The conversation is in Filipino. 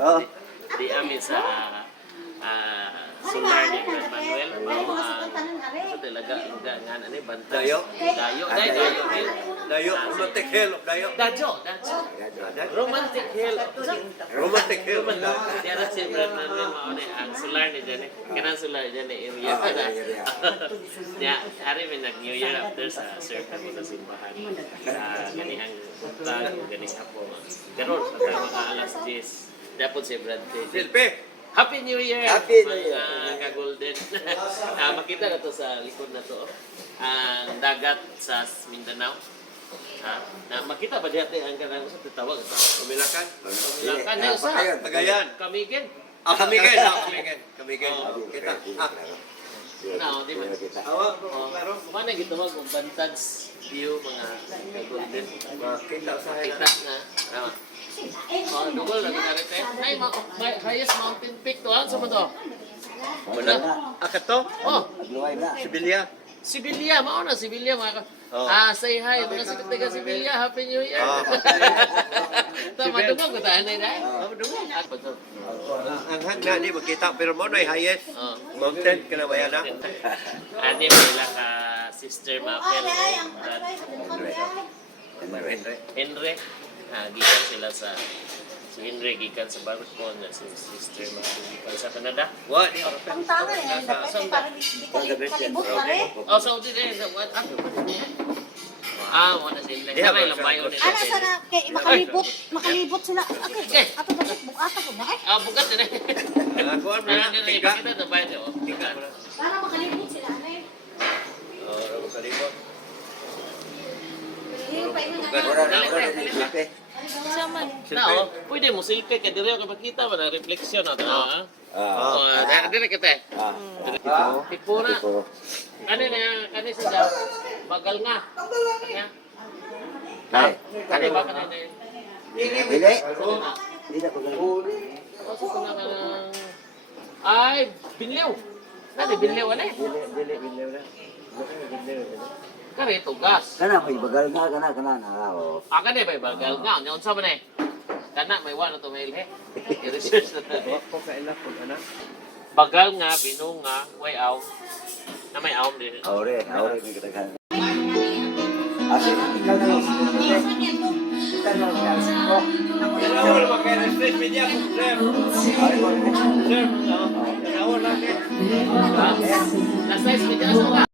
Oh. Di amin sa solar ni Brad Manuel. Ito talaga nga ano banta. Dayo? Dayo. Dayo, romantic hill of Dayo. Dajo. Romantic hill. Romantic hill. Tiara si Brad Manuel mao ni ang solar ni dyan. Kanang solar dyan area ka na. Ya, hari may nag New Year after sa circle mo sa simbahan. Ganihang tag, ganing hapo. Karon pagka mga alas 10. Dapat si Brad Pitt. Silpi. Happy New Year! Happy New Year. Mga ka-golden. Makita na to sa likod na to. Ang dagat sa Mindanao. Makita ba dito ang kanang sa tawag? Kumilakan. Kumilakan na isa. Tagayan. Kamigin. Kamigin. Kamigin. Kita. No, di ba? Klaro. Kumana gitawag kung vantage view mga ka-golden. Kita sa Kita na. Dugol lagi narite. Ay, highest mountain peak to. Ano sa mo to? Akat to? Oh, Agluway na. Sibilya. Sibilya, mao na Sibilya mga say hi mga sa taga Sibilya, Happy New Year. Tama dugol ko ta anay dai. Dugol. Ako to. Ang hangga ni makita pero mo na highest mountain kana bayana. Adi pala ka Sister Mapel. Henry. Gikan sila sa si Henry gikan sa barko na si Sister Mapel gikan sa Canada. Wa di Ang tanga eh, dapat parang di kalibot pa rin. Oh, Saudi din. What? Wala sila. Sabay lang bayo nila. Ano sana, kay makalibot sila. Okay, ato to bukata ko na eh. Bukat din eh. Kuan mo Meron na din tiga. ipakita na bayo. Tiga. Para makalibot sila, ano eh. Oh, salibot. Wala na ako na silpi. Na, pwede mo silke kay dire ka makita ba na reflection na dire kita. Ipura. Ano na siya bagal nga. Kanya. Kay. Kani ba kanina? Dili. Dili na ko ganun. Ay, binliw. Nadi binliw ano eh? Dili na. Kare tugas. Kana may bagal nga kana na. Kani ba bagal nga? Nya unsa man eh? Kana may wala to mail he. I-research na to. Ko kaila pud ana. Bagal nga, binong nga, way aw. Na may aw din. Aure ni katakan. Asa ikaw na lang. Kita na lang ko. Wala ba kay respect media ko sir. Sir, awon lang eh. Nasa is media sa